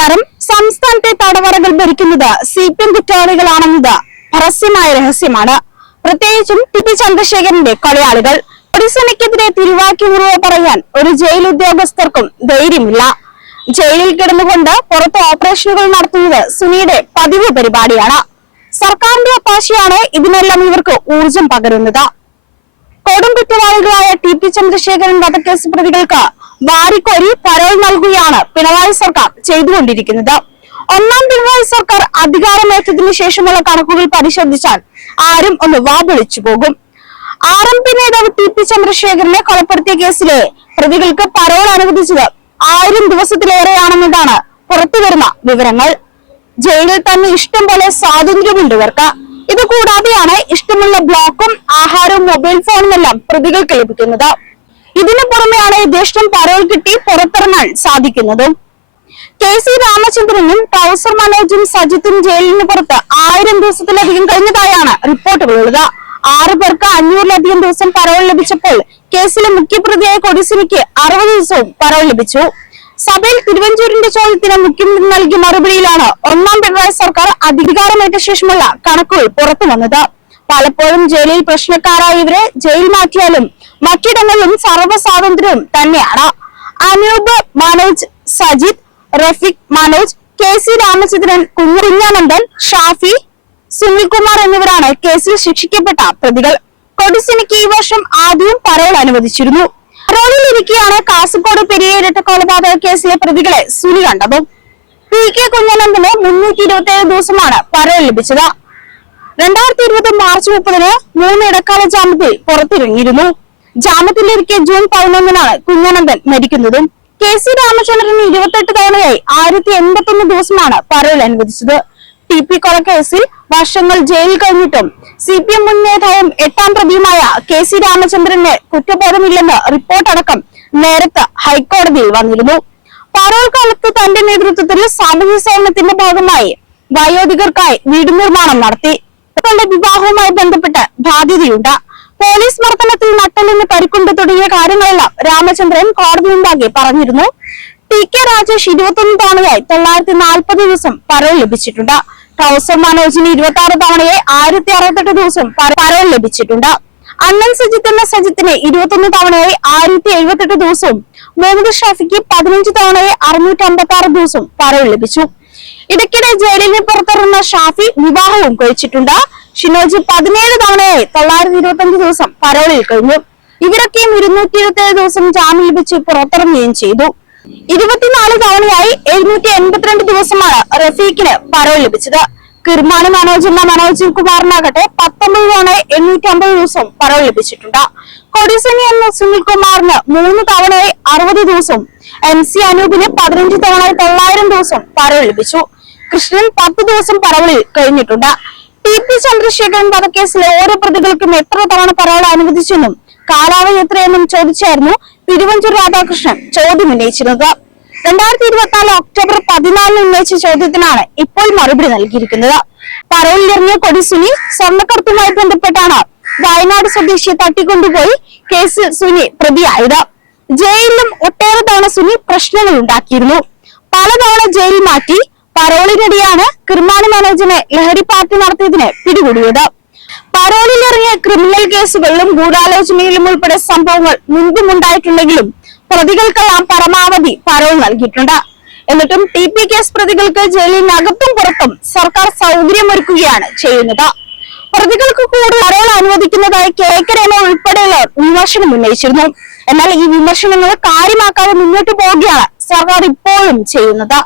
നമസ്കാരം. സംസ്ഥാനത്തെ തടവറകൾ ഭരിക്കുന്നത് CPM കുറ്റവാളികളാണെന്നത് പരസ്യമായ രഹസ്യമാണ്. പ്രത്യേകിച്ചും ടി പി ചന്ദ്രശേഖരന്റെ കൊലയാളികൾ. പൊടിസനയ്ക്കെതിരെ തിരുവാക്കി മുറിവ് പറയാൻ ഒരു ജയിൽ ഉദ്യോഗസ്ഥർക്കും ധൈര്യമില്ല. ജയിലിൽ കിടന്നുകൊണ്ട് പുറത്ത് ഓപ്പറേഷനുകൾ നടത്തുന്നത് സുനിയുടെ പതിവ് പരിപാടിയാണ്. സർക്കാരിന്റെ ഒത്താശയാണ് ഇതിനെല്ലാം ഇവർക്ക് ഊർജം പകരുന്നത്. കൊടും കുറ്റവാളികളായ ടി പി ചന്ദ്രശേഖരൻ വധക്കേസ് പ്രതികൾക്ക് വാരിക്കോരി പരോൾ നൽകുകയാണ് പിണറായി സർക്കാർ ചെയ്തുകൊണ്ടിരിക്കുന്നത്. ഒന്നാം പിണറായി സർക്കാർ അധികാരമേറ്റതിനു ശേഷമുള്ള കണക്കുകൾ പരിശോധിച്ചാൽ ആരും ഒന്ന് വാപൊളിച്ചു പോകും. RMP നേതാവ് ടി പി ചന്ദ്രശേഖരനെ കൊലപ്പെടുത്തിയ കേസിലെ പ്രതികൾക്ക് പരോൾ അനുവദിച്ചത് 1000 ദിവസത്തിലേറെയാണെന്നതാണ് പുറത്തുവരുന്ന വിവരങ്ങൾ. ജയിലിൽ തന്നെ ഇഷ്ടം പോലെ സ്വാതന്ത്ര്യമുണ്ട് ഇവർക്ക്. ഇതുകൂടാതെയാണ് ഇഷ്ടമുള്ള ബ്ലോക്കും ആഹാരവും മൊബൈൽ ഫോണും എല്ലാം പ്രതികൾക്ക് ലഭിക്കുന്നത്. ഇതിനു പുറമെയാണ് യഥേഷ്ടം പരോൾ കിട്ടി പുറത്തിറങ്ങാൻ സാധിക്കുന്നതും. KC രാമചന്ദ്രനും ട്രൗസർ മനോജും സജിത്തും ജയിലിന് പുറത്ത് 1000 ദിവസത്തിലധികം കഴിഞ്ഞതായാണ് റിപ്പോർട്ടുകളുള്ളത്. 6 പേർക്ക് 500-ലധികം ദിവസം പരോൾ ലഭിച്ചപ്പോൾ കേസിലെ മുഖ്യപ്രതിയായ കൊടിസുനിക്ക് 60 ദിവസവും പരോൾ ലഭിച്ചു. സഭയിൽ തിരുവഞ്ചൂരിന്റെ ചോദ്യത്തിന് മുഖ്യമന്ത്രി നൽകിയ മറുപടിയിലാണ് ഒന്നാം പിണറായി സർക്കാർ അധികാരമേറ്റ ശേഷമുള്ള കണക്കുകൾ പുറത്തു വന്നത്. പലപ്പോഴും ജയിലിൽ പ്രശ്നക്കാരായ ഇവരെ ജയിൽ മാറ്റിയാലും മറ്റിടങ്ങളിലും സർവ്വ സ്വാതന്ത്ര്യവും തന്നെയാണ്. അനൂപ്, മനോജ്, സജിത്, റഫീഖ്, മനോജ്, KC രാമചന്ദ്രൻ, കുഞ്ഞാനന്ദൻ, ഷാഫി, സുനിൽകുമാർ എന്നിവരാണ് കേസിൽ ശിക്ഷിക്കപ്പെട്ട പ്രതികൾ. കൊടിസുനിക്ക് ഈ വർഷം ആദ്യം പരോൾ അനുവദിച്ചിരുന്നു. പരോളിലിരിക്കെയാണ് കാസർഗോഡ് പെരിയ ഇരട്ട കൊലപാതക കേസിലെ പ്രതികളെ സുനി കണ്ടതും. PK കുഞ്ഞാനന്ദന് 327 ദിവസമാണ് പരോൾ ലഭിച്ചത്. 2020 മാർച്ച് 30-ന് 3 ഇടക്കാല ജാമ്യത്തിൽ പുറത്തിറങ്ങിയിരുന്നു. ജാമ്യത്തിലിരിക്കെ ജൂൺ 11-നാണ് കുഞ്ഞാനന്ദൻ മരിക്കുന്നതും. KC രാമചന്ദ്രന് 28 തവണയായി 1081 ദിവസമാണ് പരോൾ അനുവദിച്ചത്. TP കൊലക്കേസിൽ വർഷങ്ങൾ ജയിലിൽ കഴിഞ്ഞിട്ടും CPM മുൻ നേതാവും 8ാം പ്രതിയുമായ KC രാമചന്ദ്രന് കുറ്റബോധമില്ലെന്ന് റിപ്പോർട്ടടക്കം നേരത്തെ ഹൈക്കോടതിയിൽ വന്നിരുന്നു. പരോൾ കാലത്ത് തന്റെ നേതൃത്വത്തിൽ സാമൂഹ്യ സേവനത്തിന്റെ ഭാഗമായി വയോധികർക്കായി വീട് നിർമ്മാണം നടത്തി. തന്റെ വിവാഹവുമായി ബന്ധപ്പെട്ട് ബാധ്യതയുണ്ട്. പോലീസ് മർദ്ദനത്തിൽ നട്ടലിന് പരിക്കുണ്ട് തുടങ്ങിയ കാര്യങ്ങളെല്ലാം രാമചന്ദ്രൻ കോടതി മുമ്പാകെ പറഞ്ഞിരുന്നു. TK രാജേഷ് 21 തവണയായി 940 ദിവസം പരോൾ ലഭിച്ചിട്ടുണ്ട്. ട്രൗസർ മനോജിന് 26 തവണയായി 1068 ദിവസം പരോൾ ലഭിച്ചിട്ടുണ്ട്. അണ്ണൻ സജിത്ത് എന്ന സജിത്തിന് 21 തവണയായി 1078 ദിവസവും മുഹമ്മദ് ഷാഫിക്ക് 15 തവണയായി 656 ദിവസം പരോൾ ലഭിച്ചു. ഇടയ്ക്കിടെ ജയിലിന് പുറത്തിറങ്ങുന്ന ഷാഫി വിവാഹവും കഴിച്ചിട്ടുണ്ട്. ഷിനോജ് 17 തവണയായി 925 ദിവസം പരോളിൽ കഴിഞ്ഞു. ഇവരൊക്കെയും 227 ദിവസം ജാമ്യം ലഭിച്ച് പുറത്തിറങ്ങുകയും ചെയ്തു. 24 തവണയായി 782 ദിവസമാണ് റഫീഖിന് പരോൾ ലഭിച്ചത്. കിർമാണി മനോജ് എന്ന മനോജ് കുമാറിനാകട്ടെ 19 തവണയായി 850 ദിവസം പരോൾ ലഭിച്ചിട്ടുണ്ട്. കൊടിസുനി എന്ന സുനിൽകുമാറിന് 3 തവണയായി 60 ദിവസവും MC അനൂപിന് 15 തവണയായി 900 ദിവസം പരോൾ ലഭിച്ചു. കൃഷ്ണൻ 10 ദിവസം പരോളിൽ കഴിഞ്ഞിട്ടുണ്ട്. TP ചന്ദ്രശേഖരൻ വധക്കേസിലെ ഓരോ പ്രതികൾക്കും എത്ര തവണ പരോൾ അനുവദിച്ചെന്നും കാലാവധി എത്രയെന്നും ചോദിച്ചായിരുന്നു തിരുവഞ്ചൂർ രാധാകൃഷ്ണൻ ചോദ്യം ഉന്നയിച്ചിരുന്നത്. 2024 ഒക്ടോബർ 14-ന് ഉന്നയിച്ച ചോദ്യത്തിനാണ് ഇപ്പോൾ മറുപടി നൽകിയിരിക്കുന്നത്. പരോളിലിറങ്ങിയ കൊടിസുനി സ്വർണ്ണക്കടത്തുമായി ബന്ധപ്പെട്ടാണ് വയനാട് സ്വദേശിയെ തട്ടിക്കൊണ്ടുപോയി കേസിൽ സുനി പ്രതിയായത്. ജയിലിലും ഒട്ടേറെ തവണ സുനി പ്രശ്നങ്ങൾ ഉണ്ടാക്കിയിരുന്നു. പലതവണ ജയിൽ മാറ്റി. പരോളിനിടെയാണ് കിർമാണി മനോജിനെ ലഹരി പാർട്ടി നടത്തിയതിന് പിടികൂടിയത്. പരോളിലിറങ്ങിയ ക്രിമിനൽ കേസുകളിലും ഗൂഢാലോചനയിലും ഉൾപ്പെടെ സംഭവങ്ങൾ മുൻപും ഉണ്ടായിട്ടുണ്ടെങ്കിലും പ്രതികൾക്കെല്ലാം പരമാവധി പരോൾ നൽകിയിട്ടുണ്ട്. എന്നിട്ടും TP കേസ് പ്രതികൾക്ക് ജയിലിനകത്തും പുറത്തും സർക്കാർ സൗകര്യമൊരുക്കുകയാണ് ചെയ്യുന്നത്. പ്രതികൾക്ക് കൂടുതൽ പരോൾ അനുവദിക്കുന്നതായി KK രമ ഉൾപ്പെടെയുള്ളവർ വിമർശനം ഉന്നയിച്ചിരുന്നു. എന്നാൽ ഈ വിമർശനങ്ങൾ കാര്യമാക്കാതെ മുന്നോട്ട് പോവുകയാണ് സർക്കാർ ഇപ്പോഴും ചെയ്യുന്നത്.